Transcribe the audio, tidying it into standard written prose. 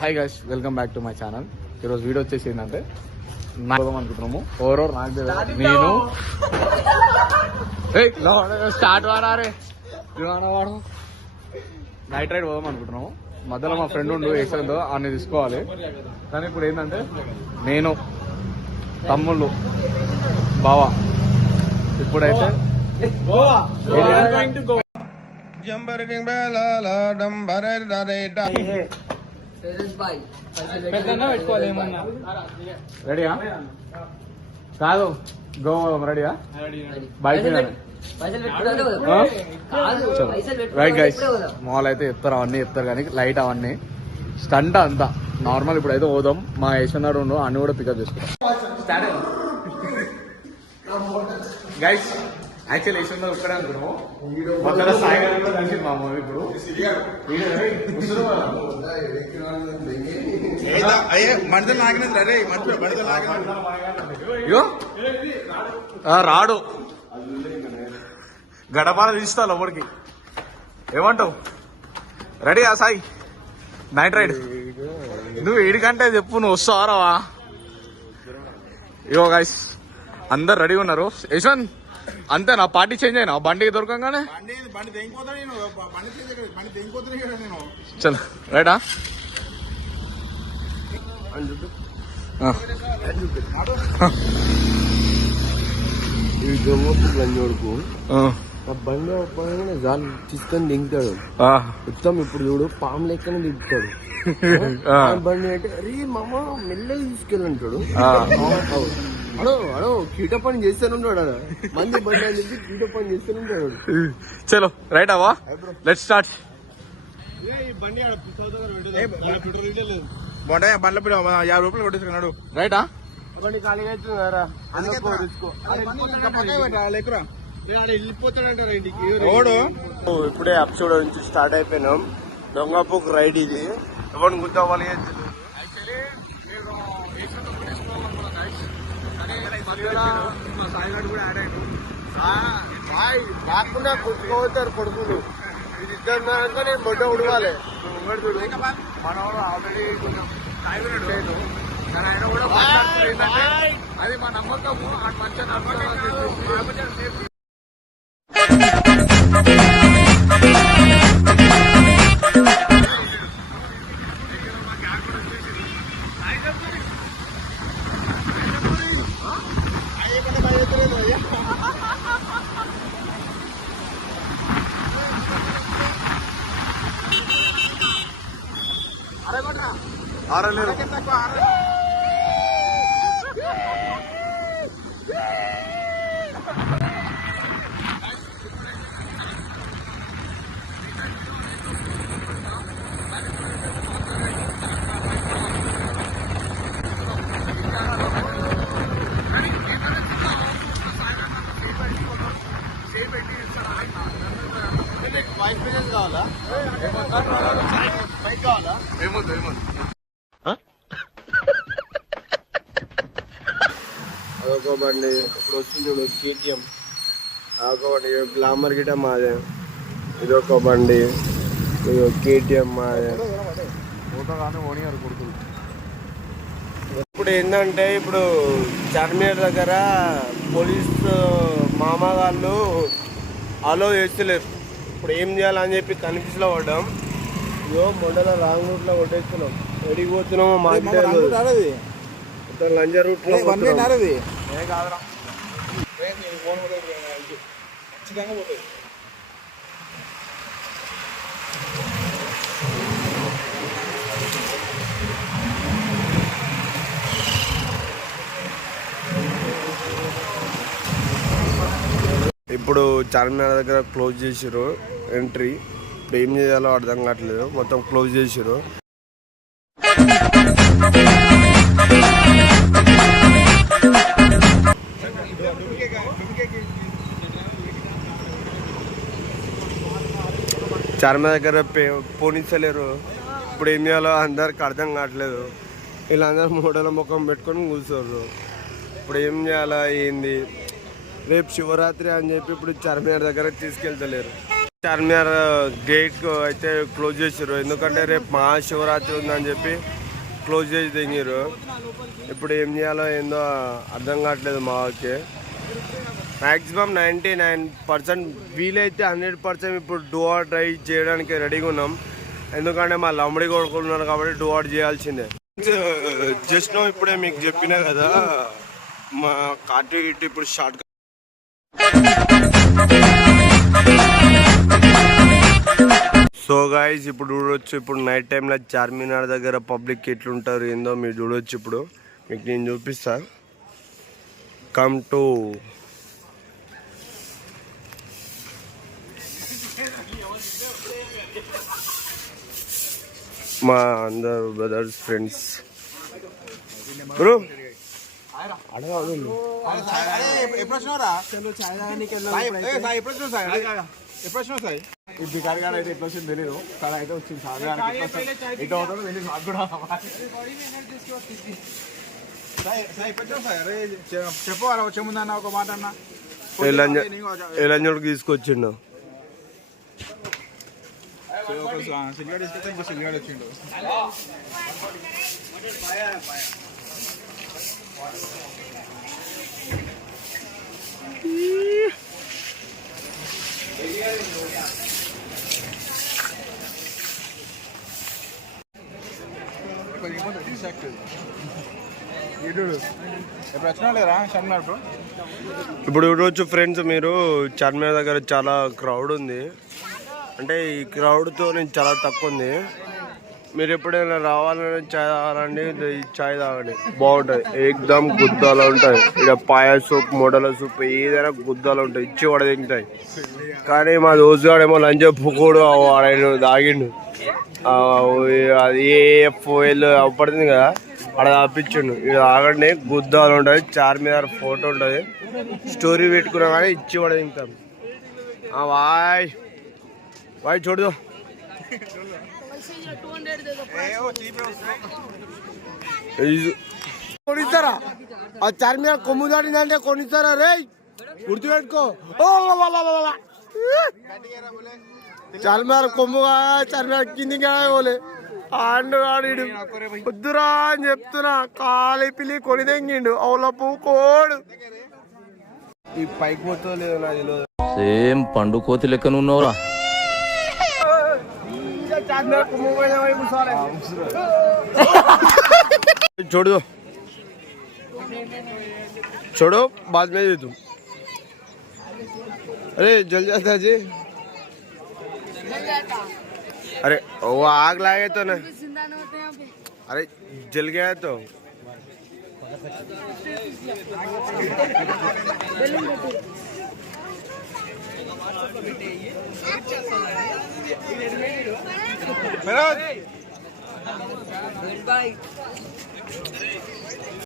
Hi guys, welcome back to my channel. ఈరోజు video వచ్చేసి ఏంటంటే పోదాం అనుకుంటున్నాము. ఎవరో నాకు నేను స్టార్ట్ వాడారే వాడు నైట్ రైడ్ పోదాం అనుకుంటున్నాము. మధ్యలో మా ఫ్రెండ్ ఉండు ఏసంతో అన్ని తీసుకోవాలి. కానీ ఇప్పుడు ఏంటంటే నేను తమ్ముళ్ళు బావా ఇప్పుడైతే రెడీయా కాదు గోవా రెడీయా బైక్ రైట్ గైస్. మాల్ అయితే ఎత్తారు అవన్నీ ఎత్తారు కానీ లైట్ అవన్నీ స్టంట్ అంతా నార్మల్. ఇప్పుడు అయితే పోదాం. మా యశ్వనాడు ఉండు అన్ని కూడా పికప్ చేసుకుంటాం. గైస్ యాక్చువల్ యశ్వంత్ ఇక్కడే అనుకున్నాము. మొదట సాయిగారు కూడా కలిసి మా మూవీ ఇప్పుడు రాడు గడపాల తీస్తా లోపలికి. ఏమంటావు? రెడీ ఆ సాయి నైట్ రైడ్? నువ్వు 7 గంటే చెప్పు, నువ్వు వస్తావా రావా? ఇగో గైస్ అందరు రెడీ ఉన్నారు. యశ్వంత్ అంతే నా పార్టీ చేంజ్ అయినా బండికి దొరకంగానే చలో రైటా. బండి ఒప్పగానే జాలు తీసుకొని దింగుతాడు మొత్తం. ఇప్పుడు చూడు పాము లెక్కనే దిగుతాడు బండి అంటే. అరే మామ మెల్లగా తీసుకెళ్ళంటాడు. అడో అడో కీట పని చేస్తానుంటాడు. మంది బండి అని చెప్పి కీట పని చేస్తానుంటాడు. చలో రైట్ అవా, లెట్స్ స్టార్ట్. బాగుంటాయి బండ్ల పిల్ల 50 రూపాయలు కొట్టేసుకున్నాడు. రైటా బండి ఖాళీగా అవుతుందారా? ఇప్పుడే అప్సోడ్ నుంచి స్టార్ట్ అయిపోయినాం. దొంగపూక్ రైడ్ ఇది. ఎవరిని గుర్తవ్వాలి రాకుండా కొట్టుకోవచ్చారు కొడుకులు. ఇది ఇద్దరు నేను బొడ్డ ఉడవాలి. మన ఆల్రెడీ కొంచెం లేదు కానీ ఆయన కూడా అది మా నమ్మకము. మంచిగా ఆరలేదు. అదొక బండి ఇప్పుడు వచ్చింది చూడు కేటీఎం. అదొక బండి గ్లామర్ గిట మాదే. ఇదొక బండి కేటీఎం మాదే. ఇప్పుడు ఏంటంటే ఇప్పుడు చార్మినార్ దగ్గర పోలీస్ మామగాళ్ళు అలో చేస్తలేరు. ఇప్పుడు ఏం చేయాలని చెప్పి కన్ఫ్యూజ్లో పడ్డాం. ఇదో మొండల రాంగ్ రూట్ లో కొట్టేస్తున్నాం. ఎడికి పోతున్నామో మాకు లంజ రూట్ లో ఇప్పుడు చార్మినార్ దగ్గర క్లోజ్ చేసిర్రు ఎంట్రీ. ఇప్పుడు ఏం చేయాలో అర్థం కావట్లేదు. మొత్తం క్లోజ్ చేసిర్రు. చార్మినార్ దగ్గర పోనిస్తలేరు. ఇప్పుడు ఏం చేయాలో అందరికి అర్థం కావట్లేదు. వీళ్ళందరూ మూడల ముఖం పెట్టుకొని కూర్చోరు. ఇప్పుడు ఏం చేయాలా ఏంది? రేపు శివరాత్రి అని చెప్పి ఇప్పుడు చార్మినార్ దగ్గర తీసుకెళ్తలేరు. చార్మినార్ గేట్ అయితే క్లోజ్ చేసారు, ఎందుకంటే రేపు మహాశివరాత్రి ఉందని చెప్పి క్లోజ్ చేసి తెంగారు. ఇప్పుడు ఏం చేయాలో ఏందో అర్థం కావట్లేదు మాకి. మ్యాక్సిమం 99% వీలైతే 100% ఇప్పుడు డూ ఆర్ ట్రై చేయడానికి రెడీగా ఉన్నాం, ఎందుకంటే మా లంబడి కొడుకున్నారు కాబట్టి డూ ఆర్ చేయాల్సిందే. జస్ట్ ఇప్పుడే మీకు చెప్పినా కదా, మా కార్టీ గిట్ ఇప్పుడు షార్ట్. సో గాయ్స్ ఇప్పుడు చూడొచ్చు, ఇప్పుడు నైట్ టైంలో చార్మినార్ దగ్గర పబ్లిక్ ఎట్లుంటారు ఏందో మీరు చూడొచ్చు. ఇప్పుడు మీకు నేను చూపిస్తా. కమ్ టు మా అందరు బ్రదర్స్ ఫ్రెండ్స్ బ్రో ఈ బికారి గారు అయితే ఎట్లా వచ్చింది తెలియదు, కానీ అయితే వచ్చింది. ఇటు అవుతాడు వెళ్ళి నాకు కూడా చెప్పు అలా వచ్చే ముందన్న ఒక మాట అన్న. ఎలంజోడికి తీసుకొచ్చిండు. సిల్లిగాడు తీసుకొస్తే ఇంకో సిల్లిగాడు వచ్చిండు. ఇప్పుడు చూడవచ్చు ఫ్రెండ్స్, మీరు చార్మినార్ దగ్గర చాలా క్రౌడ్ ఉంది. అంటే ఈ క్రౌడ్తో నేను చాలా తక్కువ ఉంది. మీరు ఎప్పుడైనా రావాలని చాయ్ తాగాలండి, ఈ చాయ్ తాగండి, బాగుంటుంది. ఏకదమ్ గుద్దాలు ఉంటాయి. ఇక్కడ పాయ సూప్, మొడల సూప్ ఏదైనా గుద్దాలు ఉంటాయి, ఇచ్చి వడదింటాయి. కానీ మా దోస్తుగాడేమో లంచ్ పుకోడు వాడు తాగిండు. అది ఏఎఫ్ఓఎల్ పడుతుంది కదా, అక్కడ తప్పించిండు. ఇక్కడ ఆగండి, గుద్దాలు ఉంటుంది, చార్మినార్ ఫోటో ఉంటుంది, స్టోరీ పెట్టుకున్నా కానీ ఇచ్చి వడదింటాం. వాయ్ వాయ్ చూడదు. కొనిస్తారా ఆ చార్మినార్ కొమ్ము దాటిందంటే కొనిస్తారా రే, గుర్తుపెట్టుకో. చార్మినార్ కొమ్ముగా చార్మినార్ కిందిగా పోలే ఆడు వద్దురా అని చెప్తున్నా. కాలి పిల్లి కొని తెంగిండు అవుల పూకోడు. ఈ పైకి మొత్తం లేదు నాకు తెలియదు. సేమ్ పండు కోతి లెక్కన ఉన్నవరా. छोड़ दो, छोड़ो, बाद में दे दूं. अरे जल जाता जी. अरे वो आग लगे तो ना, अरे जल गया तो. Goodbye.